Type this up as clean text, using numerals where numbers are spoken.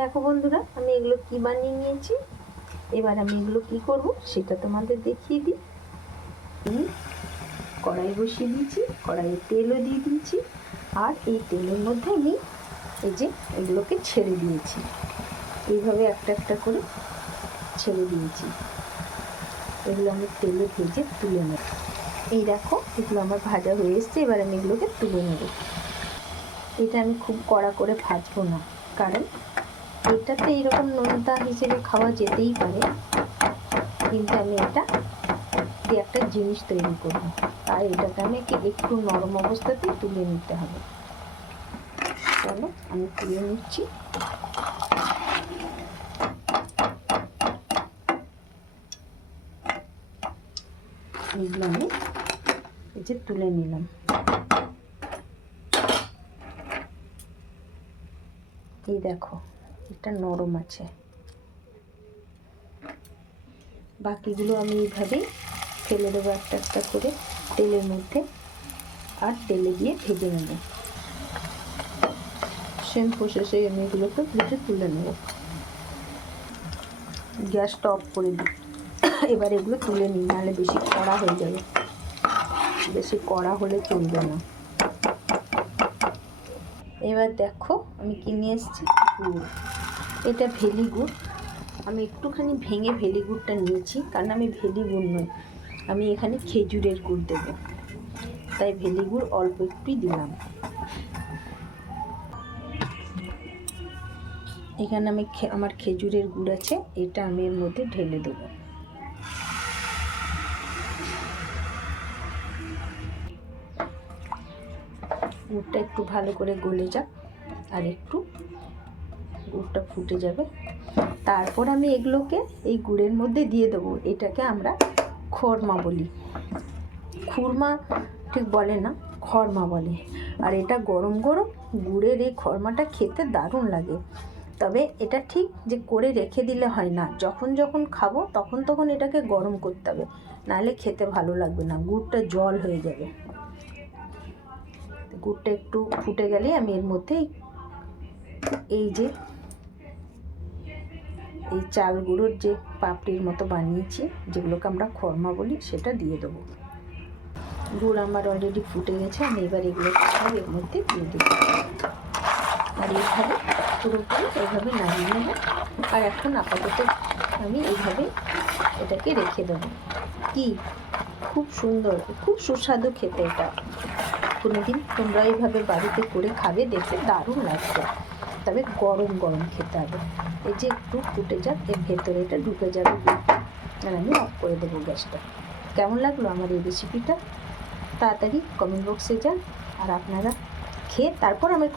দেখো বন্ধুরা, আমি এগুলো কি বানিয়ে নিয়েছি। এবার আমি এগুলো কি করব সেটা তোমাদের দেখিয়ে দিই। কড়াই বসিয়ে দিয়েছি, কড়াইয়ে তেলও দিয়ে দিয়েছি, আর এই তেলের মধ্যে আমি এই যে এগুলোকে ছেড়ে দিয়েছি। এইভাবে একটা একটা করে ছেড়ে দিয়েছি। এগুলো আমি তেলে ভেজে তুলে নেব। এই দেখো, এগুলো আমার ভাজা হয়ে এসছে। এবার আমি এগুলোকে তুলে নেব। এটা আমি খুব কড়া করে ভাজবো না, কারণ এটাতে এইরকম নোনতা হিসেবে খাওয়া যেতেই পারে, কিন্তু আমি এটা দিয়ে একটা জিনিস তৈরি করব, তাই এটাকে আমি একটু নরম অবস্থাতেই তুলে নিতে হবে। চলো আমি তুলে নিচ্ছি। এগুলো আমি এই যে তুলে নিলাম। এই দেখো, এটা নরম আছে। বাকিগুলো আমি এইভাবেই ফেলে দেবো একটা একটা করে তেলের মধ্যে, আর তেলে দিয়ে ভেজে নেব। সেম প্রসেসে আমি এগুলোকে ভেজে তুলে নেব। গ্যাসটা অফ করে দিই। এবার এগুলো তুলে নিই, নাহলে বেশি কড়া হয়ে যাবে। বেশি কড়া হলে চলবে না। এবার দেখো, আমি কিনে এসেছি গুড়। এটা ভেলি গুড়। আমি একটুখানি ভেঙে ভেলি গুড়টা নিয়েছি, কারণ আমি ভেলি গুড় নই, আমি এখানে খেজুরের গুড় দেব, তাই ভেলি গুড় অল্প একটুই দিলাম। এখানে আমি আমার খেজুরের গুড় আছে, এটা আমি এর মধ্যে ঢেলে দেবো। গুড়টা একটু ভালো করে গলে যাক, আর একটু গুড়টা ফুটে যাবে। তারপর আমি এগুলোকে এই গুড়ের মধ্যে দিয়ে দেবো। এটাকে আমরা খরমা বলি, খুরমা ঠিক বলে না, খরমা বলে। আর এটা গরম গরম গুড়ের এই খরমাটা খেতে দারুণ লাগে। তবে এটা ঠিক যে করে রেখে দিলে হয় না, যখন যখন খাবো তখন তখন এটাকে গরম করতে হবে, নাহলে খেতে ভালো লাগবে না, গুড়টা জল হয়ে যাবে। গুড়টা একটু ফুটে গেলে আমি এর মধ্যে এই যে এই চাল গুঁড়োর যে পাপড়ির মতো বানিয়েছি, যেগুলোকে আমরা খরমা বলি, সেটা দিয়ে দেবো। গুড় আমার অলরেডি ফুটে গেছে। আমি এবার এগুলো সব এর মধ্যে দিয়ে দেবো, আর এইভাবে পুরোপুরি এইভাবে নামিয়ে নেবো। আর এখন আপাতত আমি এইভাবে এটাকে রেখে দেবো। কি খুব সুন্দর, খুব সুস্বাদু খেতে। এটা কোনোদিন তোমরা এইভাবে বাড়িতে করে খাবে, দেখবে দারুণ লাগবে। তবে গরম গরম খেতে হবে। এই যে একটু ফুটে যাক, এর ভেতরে এটা ঢুকে যাবে গুড়টা, আর আমি অফ করে দেবো গ্যাসটা। কেমন লাগলো আমার এই রেসিপিটা? তাড়াতাড়ি কমেন্ট বক্সে যান, আর আপনারা খেয়ে তারপর আমি